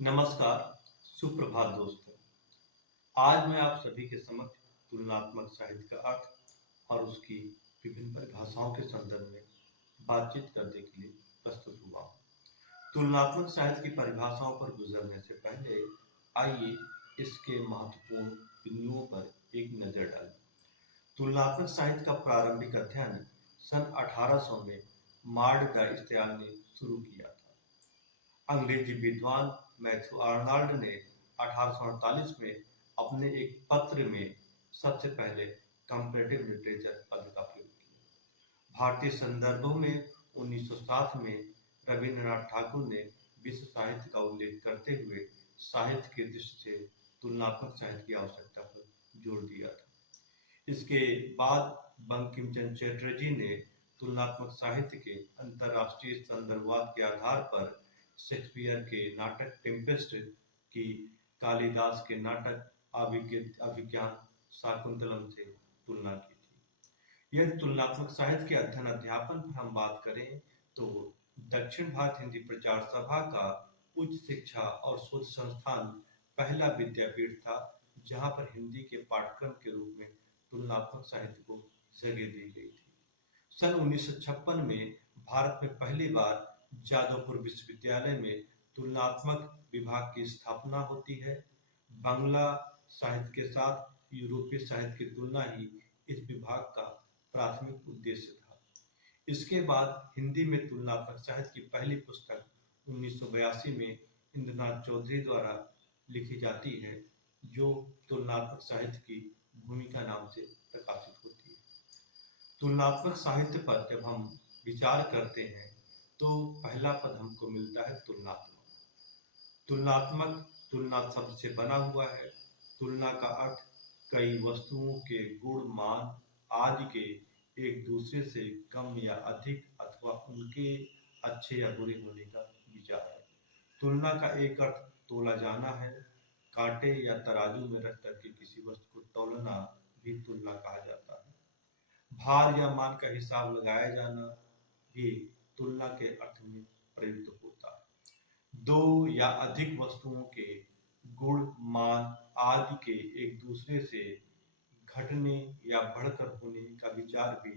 नमस्कार, सुप्रभात दोस्तों। आज मैं आप सभी के समक्ष तुलनात्मक साहित्य का अर्थ और उसकी विभिन्न परिभाषाओं के संदर्भ में बातचीत करने के लिए प्रस्तुत हुआ हूँ। तुलनात्मक साहित्य की परिभाषाओं पर गुजरने से पहले आइए इसके महत्वपूर्ण बिंदुओं पर एक नजर डालें। तुलनात्मक साहित्य का प्रारंभिक अध्ययन सन 1800 में मार्ड द इस्तेयाल ने शुरू किया था। अंग्रेजी विद्वान मैथ्यू आर्नल्ड ने 1848 में अपने एक पत्र में सबसे पहले कंपैरेटिव लिटरेचर पद का प्रयोग किया। भारतीय संदर्भों में 1907 में रविंद्रनाथ ठाकुर ने विश्व साहित्य का उल्लेख करते हुए साहित्य की दृष्टि से तुलनात्मक साहित्य की आवश्यकता पर जोर दिया था। इसके बाद बंकिम चंद्र चटर्जी ने तुलनात्मक साहित्य के अंतर्राष्ट्रीय संदर्भवाद के आधार पर शेक्सपियर के नाटक टेम्पेस्ट की कालिदास के नाटक अभिज्ञान शाकुंतलम से तुलना की थी। यदि तुलनात्मक साहित्य के अध्ययन अध्यापन पर हम बात करें तो दक्षिण भारत हिंदी प्रचार सभा का उच्च शिक्षा और शोध संस्थान पहला विद्यापीठ था जहां पर हिंदी के पाठ्यक्रम के रूप में तुलनात्मक साहित्य को जगह दी गई थी। सन 1956 में भारत में पहली बार जादवपुर विश्वविद्यालय में तुलनात्मक विभाग की स्थापना होती है। बांग्ला साहित्य के साथ यूरोपीय साहित्य की तुलना ही इस विभाग का प्राथमिक उद्देश्य था। इसके बाद हिंदी में तुलनात्मक साहित्य की पहली पुस्तक 1982 में इंद्रनाथ चौधरी द्वारा लिखी जाती है, जो तुलनात्मक साहित्य की भूमिका नाम से प्रकाशित होती है। तुलनात्मक साहित्य पर जब हम विचार करते हैं तो पहला पद हमको मिलता है तुलनात्मक। तुलनात्मक तुलना शब्द से बना हुआ है। तुलना का अर्थ कई वस्तुओं के गुण मान आदि के एक दूसरे से कम या अधिक अथवा उनके अच्छे या बुरे होने का विचार है। तुलना का एक अर्थ तोला जाना है। कांटे या तराजू में रख करके किसी वस्तु को तौलना भी तुलना कहा जाता है। भार या मान का हिसाब लगाया जाना भी तुलना के अर्थ में प्रयुक्त होता है। दो या अधिक वस्तुओं के गुण मान आदि के एक दूसरे से घटने या बढ़कर होने का विचार भी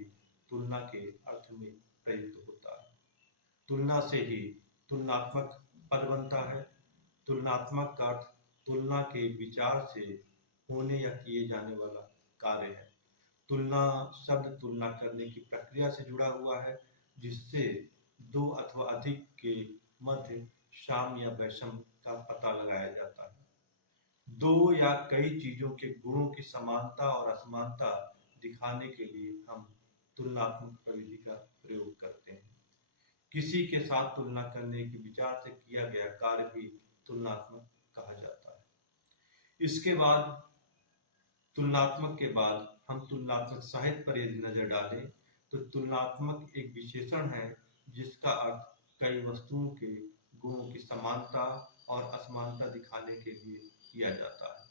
तुलना के अर्थ में प्रयुक्त होता है। तुलना से ही तुलनात्मक पद बनता है। तुलनात्मक का अर्थ तुलना के विचार से होने या किए जाने वाला कार्य है। तुलना शब्द तुलना करने की प्रक्रिया से जुड़ा हुआ है, जिससे दो अथवा अधिक के मध्य साम या वैषम का पता लगाया जाता है। दो या कई चीजों के गुणों की समानता और असमानता दिखाने के लिए हम तुलनात्मक प्रविधि का प्रयोग करते हैं। किसी के साथ तुलना करने के विचार से किया गया कार्य भी तुलनात्मक कहा जाता है। इसके बाद तुलनात्मक के बाद हम तुलनात्मक साहित्य पर यदि नजर डालें तो तुलनात्मक एक विशेषण है जिसका अर्थ कई वस्तुओं के गुणों की समानता और असमानता दिखाने के लिए किया जाता है।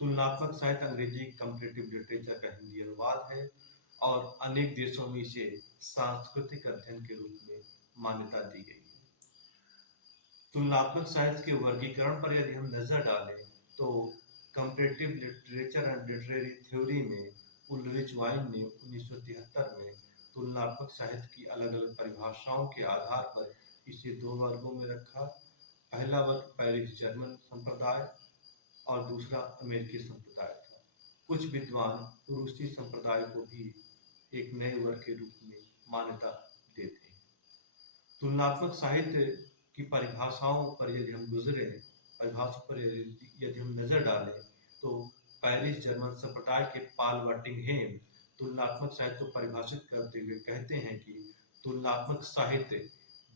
तुलनात्मक साहित्य अंग्रेजी कंपैरेटिव लिटरेचर का हिंदी अनुवाद है और अनेक देशों में इसे सांस्कृतिक अध्ययन के रूप में मान्यता दी गई है। तुलनात्मक साहित्य के वर्गीकरण पर यदि हम नजर डालें तो comparative literature and literary theory में उल्रिच वाइन ने 1973 में तुलनात्मक साहित्य की अलग अलग परिभाषाओं के आधार पर इसे दो वर्गों में रखा। पहला वर्ग पैरिस जर्मन संप्रदाय और दूसरा अमेरिकी संप्रदाय था। कुछ विद्वान रूसी संप्रदाय को भी एक नए वर्ग के रूप में मान्यता देते हैं। तुलनात्मक साहित्य की परिभाषाओं पर यदि हम परिभाषा पर यदि हम नजर डालें तो पैरिस जर्मन संप्रदाय के पाल वर्टिंगहेम तुलनात्मक साहित्य को परिभाषित करते हुए कहते हैं कि तुलनात्मक साहित्य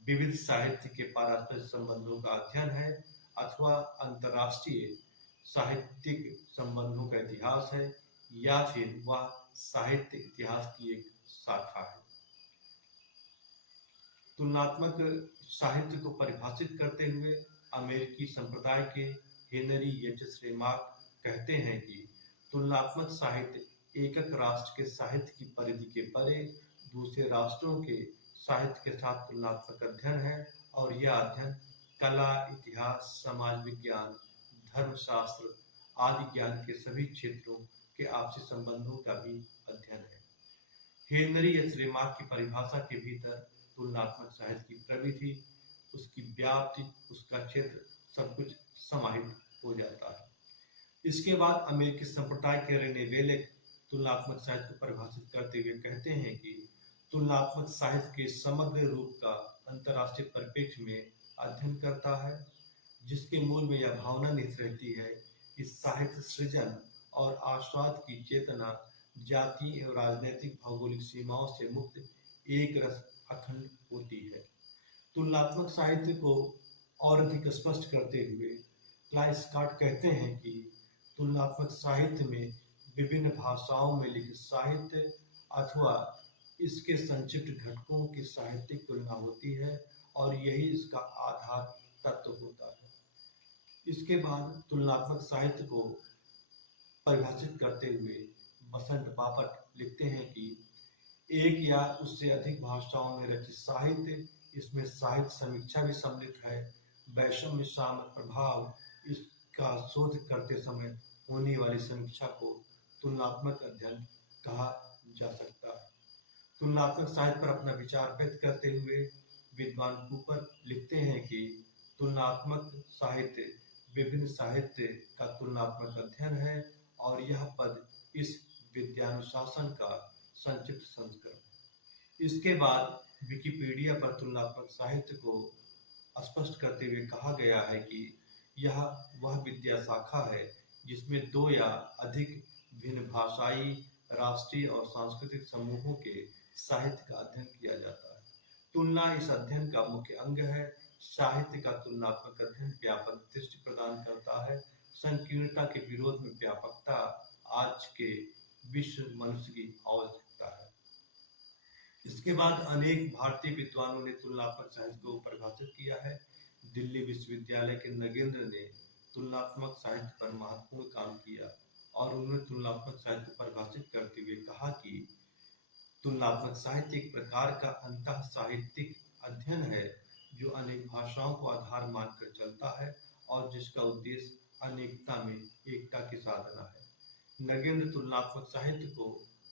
विविध साहित्य के पारस्परिक संबंधों का अध्ययन है अथवा अंतरराष्ट्रीय साहित्यिक संबंधों का इतिहास है या फिर वह साहित्य इतिहास की एक शाखा है। तुलनात्मक साहित्य को परिभाषित करते हुए अमेरिकी संप्रदाय के हेनरी एच रेमार्क कहते हैं कि तुलनात्मक साहित्य एकक राष्ट्र के साहित्य की परिधि के परे दूसरे राष्ट्रों के साहित्य के साथ तुलनात्मक अध्ययन है और यह अध्ययन कला, इतिहास, समाज विज्ञान, धर्मशास्त्र आदि ज्ञान के सभी क्षेत्रों के आपसी संबंधों का भी अध्ययन है। हेनरी एच रेमार्क की परिभाषा के भीतर तुलनात्मक साहित्य की प्रविधि, उसकी व्याप्ति, उसका क्षेत्र सब कुछ समाहित हो जाता है। इसके बाद अमेरिकी संप्रदाय के रेने वेलेक तुलनात्मक साहित्य को परिभाषित करते हुए कहते हैं कि तुलनात्मक साहित्य के समग्र रूप का अंतर्राष्ट्रीय परिप्रेक्ष्य में अध्ययन करता है, जिसके मूल में यह भावना निहित रहती है कि साहित्य सृजन और आस्वाद की चेतना जातीय एवं राजनीतिक भौगोलिक सीमाओं से मुक्त एक रस अखंड होती है। तुलनात्मक साहित्य को और अधिक स्पष्ट करते हुए क्लाइव स्कॉट कहते हैं कि तुलनात्मक साहित्य में विभिन्न भाषाओं में लिखित साहित्य अथवा इसके संक्षिप्त घटकों की साहित्यिक तुलना होती है और यही इसका आधार तत्व होता है। इसके बाद तुलनात्मक साहित्य को परिभाषित करते हुए बसंत बापट लिखते हैं कि एक या उससे अधिक भाषाओं में रचित साहित्य, इसमें साहित्य समीक्षा भी सम्मिलित है। वैषम्य सामक प्रभाव, इसका शोध करते समय होने वाली समीक्षा को तुलनात्मक अध्ययन कहा जा सकता है। तुलनात्मक साहित्य पर अपना विचार व्यक्त करते हुए विद्वान कूपर लिखते हैं कि तुलनात्मक साहित्य विभिन्न साहित्य का तुलनात्मक अध्ययन है और यह पद इस विद्यानुशासन का संक्षिप्त संस्करण है। इसके बाद विकिपीडिया पर तुलनात्मक साहित्य को स्पष्ट करते हुए कहा गया है कि यह वह विद्या शाखा है जिसमें दो या अधिक भिन्न भाषाई, राष्ट्रीय और सांस्कृतिक समूहों के साहित्य का अध्ययन किया जाता है। तुलना इस अध्ययन का मुख्य अंग है। साहित्य का तुलनात्मक अध्ययन व्यापक दृष्टि प्रदान करता है। संकीर्णता के विरोध में व्यापकता आज के विश्व मनुष्य की आवश्यकता है। इसके बाद अनेक भारतीय विद्वानों ने तुलनात्मक साहित्य को परिभाषित किया है। दिल्ली विश्वविद्यालय के नगेंद्र ने तुलनात्मक साहित्य पर महत्वपूर्ण काम किया और उन्होंने तुलनात्मक साहित्य को परिभाषित करते हुए कहा कि तुलनात्मक साहित्य एक प्रकार का अंतः साहित्यिक अध्ययन है जो अनेक भाषाओं को आधार मानकर चलता है और जिसका उद्देश्य अनेकता में एकता की साधना है। नगेंद्र तुलनात्मक साहित्य को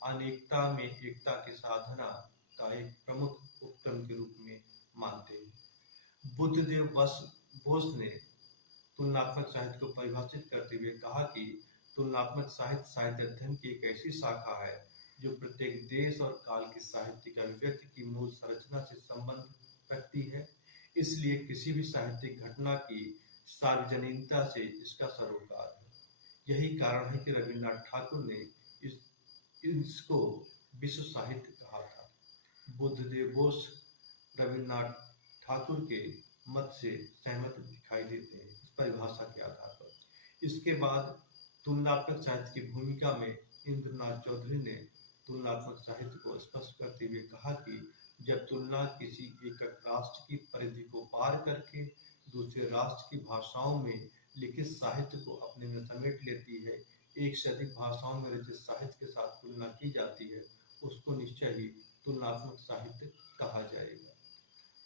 अनेकता में एकता की साधना का एक प्रमुख उपक्रम के रूप में मानते हैं। बुद्धदेव बोस ने तुलनात्मक साहित्य को परिभाषित करते हुए कहा कि तुलनात्मक साहित्य अध्ययन की एक ऐसी शाखा है जो प्रत्येक देश और काल की साहित्यिक अभिव्यक्ति की मूल संरचना से संबंध रखती है। इसलिए किसी भी साहित्यिक घटना की सार्वजनीनता से इसका सरोकार है। यही कारण है कि रविन्द्रनाथ ठाकुर ने इसको विश्व साहित्य कहा था। बुद्धदेव बोस रविन्द्रनाथ ठाकुर के मत से सहमत दिखाई देते हैं इस परिभाषा के आधार पर। इसके बाद तुलनात्मक साहित्य की भूमिका में इंद्रनाथ चौधरी ने तुलनात्मक साहित्य को स्पष्ट करते हुए कहा कि जब तुलना किसी एक राष्ट्र की परिधि को पार करके दूसरे राष्ट्र की भाषाओं में लिखित साहित्य को अपने में समेट लेती है, एक से अधिक भाषाओं में रचित साहित्य के साथ तुलना की जाती है, उसको निश्चय ही तुलनात्मक साहित्य कहा जाएगा।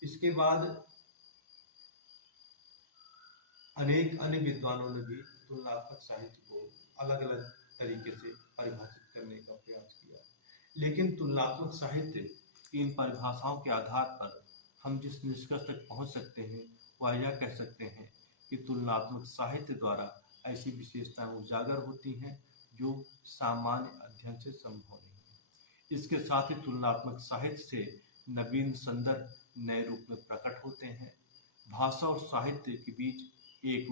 इसके बाद अनेक अन्य विद्वानों ने भी तुलनात्मक साहित्य को अलग अलग तरीके से परिभाषित करने का प्रयास किया, लेकिन तुलनात्मक साहित्य की इन परिभाषाओं के आधार पर हम जिस निष्कर्ष तक पहुंच सकते हैं वह यह कह सकते हैं कि तुलनात्मक साहित्य द्वारा ऐसी विशेषताएं उजागर होती हैं जो सामान्य अध्ययन से संभव नहीं है। इसके साथ ही तुलनात्मक साहित्य से नवीन संदर्भ नए रूप में प्रकट होते हैं। भाषा और साहित्य के बीच एक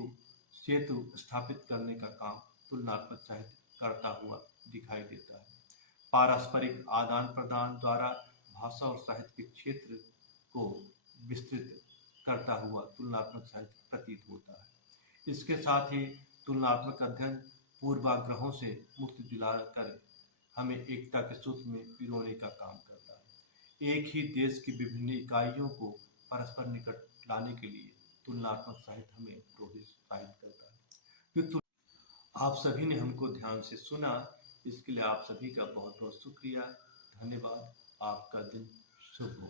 सेतु स्थापित करने का काम तुलनात्मक साहित्य करता हुआ दिखाई देता है। पारस्परिक आदान प्रदान द्वारा भाषा और साहित्य के क्षेत्र को विस्तृत करता हुआ तुलनात्मक साहित्य प्रतीत होता है। इसके साथ ही तुलनात्मक अध्ययन पूर्वाग्रहों से मुक्ति दिलाकर हमें एकता के सूत्र में पिरोने का काम करता है। एक ही देश की विभिन्न इकाइयों को परस्पर निकट लाने के लिए तुलनात्मक साहित्य हमें प्रोत्साहित करता है। आप सभी ने हमको ध्यान से सुना, इसके लिए आप सभी का बहुत बहुत शुक्रिया। धन्यवाद। आपका दिन शुभ हो।